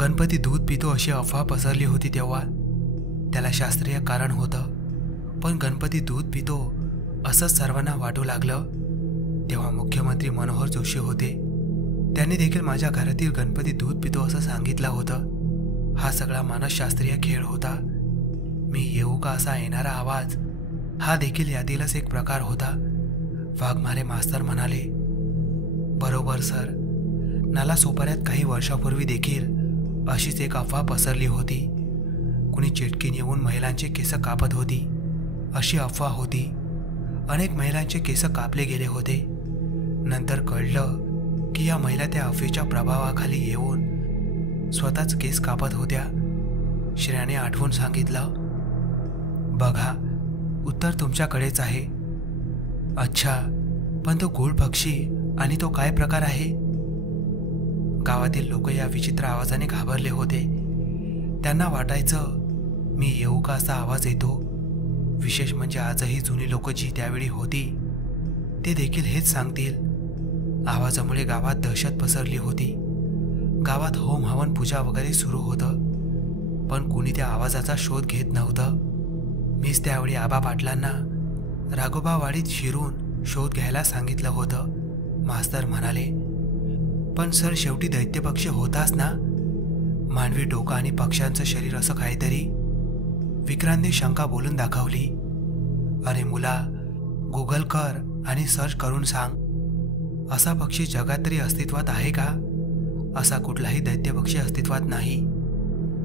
गणपती दूध पितो अशी अफवा पसरली होती तेव्हा. त्याला शास्त्रीय कारण होतं. पण गणपती दूध पितो असंच सर्वांना वाटू लागलं. तेव्हा मुख्यमंत्री मनोहर जोशी होते. त्यांनी देखील माझ्या घरातील गणपती दूध पितो असं सांगितलं होतं. हा सगळा मानसशास्त्रीय खेळ होता. मी येऊ का असा येणारा आवाज हा देखील यातीलच एक प्रकार होता. वाघमारे मास्तर म्हणाले, बरोबर सर. नालासोपाऱ्यात काही वर्षापूर्वी देखील अशीच एक अफवा पसरली होती. कुणी चिटकीन येऊन महिलांचे केस कापत होती अशी अफवा होती. अनेक महिलांचे केस कापले गेले होते. नंतर कळलं की या महिला त्या अफवेच्या प्रभावाखाली येऊन स्वतःच केस कापत होत्या. श्रेयाने आठवून सांगितलं, बघा उत्तर तुमच्याकडेच आहे. अच्छा, पण तो गूळ पक्षी आणि तो काय प्रकार आहे? गावातील लोक या विचित्र आवाजाने घाबरले होते. त्यांना वाटायचं मी येऊ का असा आवाज येतो. विशेष म्हणजे आजही जुनी लोक जी त्यावेळी होती ते देखील हेच सांगतील. आवाजामुळे गावात दहशत पसरली होती. गावात होम हवन पूजा वगैरे सुरू होतं, पण कुणी त्या आवाजाचा शोध घेत नव्हतं. मीच त्यावेळी आबा पाटलांना राघोबावाडीत शिरून शोध घ्यायला सांगितलं होतं. मास्तर म्हणाले, पण सर शेवटी दैत्यपक्षी होताच ना. मानवी डोकं आणि पक्ष्यांचं शरीर असं काहीतरी. विक्रांतने शंका बोलून दाखवली. अरे मुला, गुगल कर आणि सर्च करून सांग. असा पक्षी जगात तरी अस्तित्वात आहे का? असा कुठलाही दैत्यपक्षी अस्तित्वात नाही.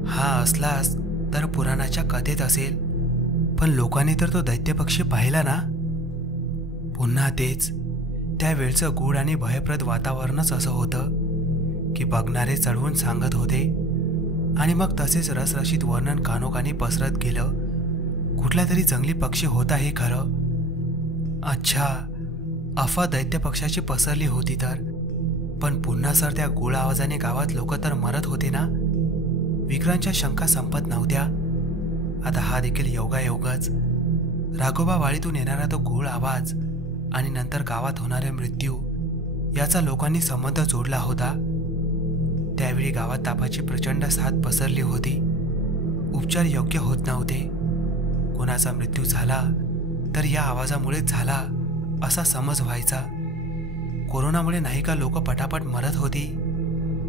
हा असलास तर पुराणाच्या कथेत असेल, पण लोकांनी तर तो दैत्यपक्षी पाहिला ना. पुन्हा तेच. त्यावेळचं गूढ आणि भयप्रद वातावरणच असं होतं की बघणारे चढवून सांगत होते आणि मग तसेच रसरशीत वर्णन कानोकानी पसरत गेलं. कुठला तरी जंगली पक्षी होता हे खरं. अच्छा, अफवा दैत्य पक्षाची पसरली होती तर. पण पुन्हा सर त्या गूढ आवाजाने गावात लोक तर मरत होते ना. विक्रांतच्या शंका संपत नव्हत्या. आता हा देखील योगायोगच. राघोबा वाडीतून येणारा तो गूढ आवाज आणि नंतर गावात होणारे मृत्यू याचा लोकांनी संबंध जोडला होता. त्यावेळी गावात तापाची प्रचंड साथ पसरली होती. उपचार योग्य होत नव्हते. कोणाचा मृत्यू झाला तर या आवाजामुळेच झाला असा समज व्हायचा. कोरोनामुळे नाही का लोक पटापट मरत होती.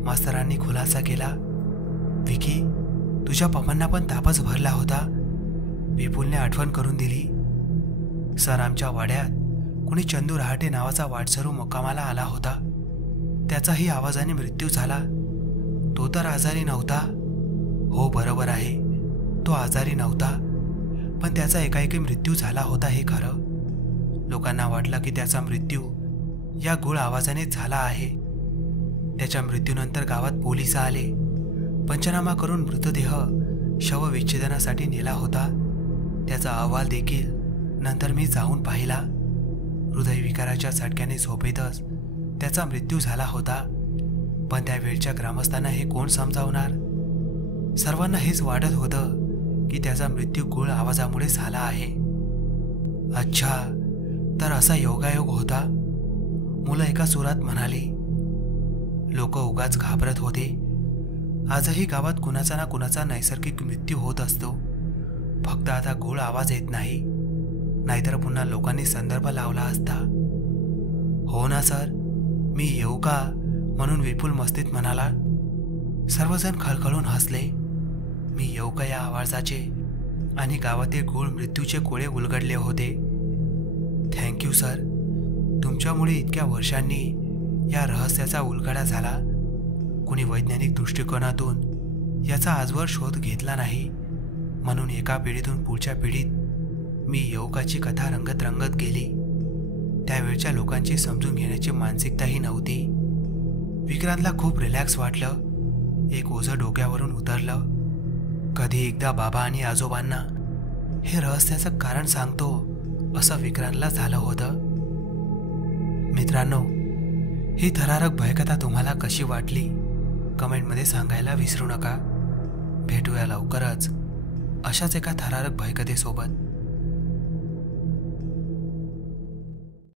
मास्तरांनी खुलासा केला. विकी, तुझ्या पप्पांना पण तापच भरला होता. विपुलने आठवण करून दिली. सर, आमच्या वाड्यात कुणी चंदू रहाटे नावाचा वाटसरू मुक्कामाला आला होता. त्याचाही आवाजाने मृत्यू झाला. तो तर आजारी नव्हता. हो बरोबर आहे, तो आजारी नव्हता, पण त्याचा एकाएकी मृत्यू झाला होता हे खरं. लोकांना वाटलं की त्याचा मृत्यू या गूढ आवाजानेच झाला आहे. त्याच्या मृत्यूनंतर गावात पोलिस आले. पंचनामा करून मृतदेह शवविच्छेदनासाठी नेला होता. त्याचा अहवाल देखील नंतर मी जाऊन पाहिला. हृदयविकाराच्या झटक्याने झोपेतच त्याचा मृत्यू झाला होता. पण त्या वेळच्या ग्रामस्थांना हे कोण समजावणार? सर्वांना हेच वाटत होतं की त्याचा मृत्यू गूढ आवाजामुळे झाला आहे. अच्छा, तर असा योगायोग होता, मुलं एका सुरात म्हणाली. लोक उगाच घाबरत होते. आजही गावात कुणाचा ना कुणाचा नैसर्गिक मृत्यू होत असतो. फक्त आता गूढ आवाज येत नाही, नाहीतर पुन्हा लोकांनी संदर्भ लावला असता. हो ना सर, मी येऊ का म्हणून विपुल मस्तीत म्हणाला. सर्वजण खळखळून हसले. मी येऊ का या आवाजाचे आणि गावातील गूढ मृत्यूचे कोळे उलगडले होते. थँक्यू सर, तुमच्यामुळे इतक्या वर्षांनी या रहस्याचा उलगडा झाला. कुणी वैज्ञानिक दृष्टिकोनातून याचा आजवर शोध घेतला नाही, म्हणून एका पिढीतून पुढच्या पिढीत मी येऊकाची कथा रंगत रंगत गेली. त्यावेळच्या लोकांची समजून घेण्याची मानसिकताही नव्हती. विक्रांतला खूप रिलॅक्स वाटलं. एक ओझं डोक्यावरून उतरलं. कधी एकदा बाबा आणि आजोबांना हे रहस्याचं कारण सांगतो असं विक्रांतला झालं होतं. मित्रांनो, ही थरारक भयकथा तुम्हाला कशी वाटली कमेंटमध्ये सांगायला विसरू नका. भेटूया लवकरच अशाच एका थरारक भयकथेसोबत.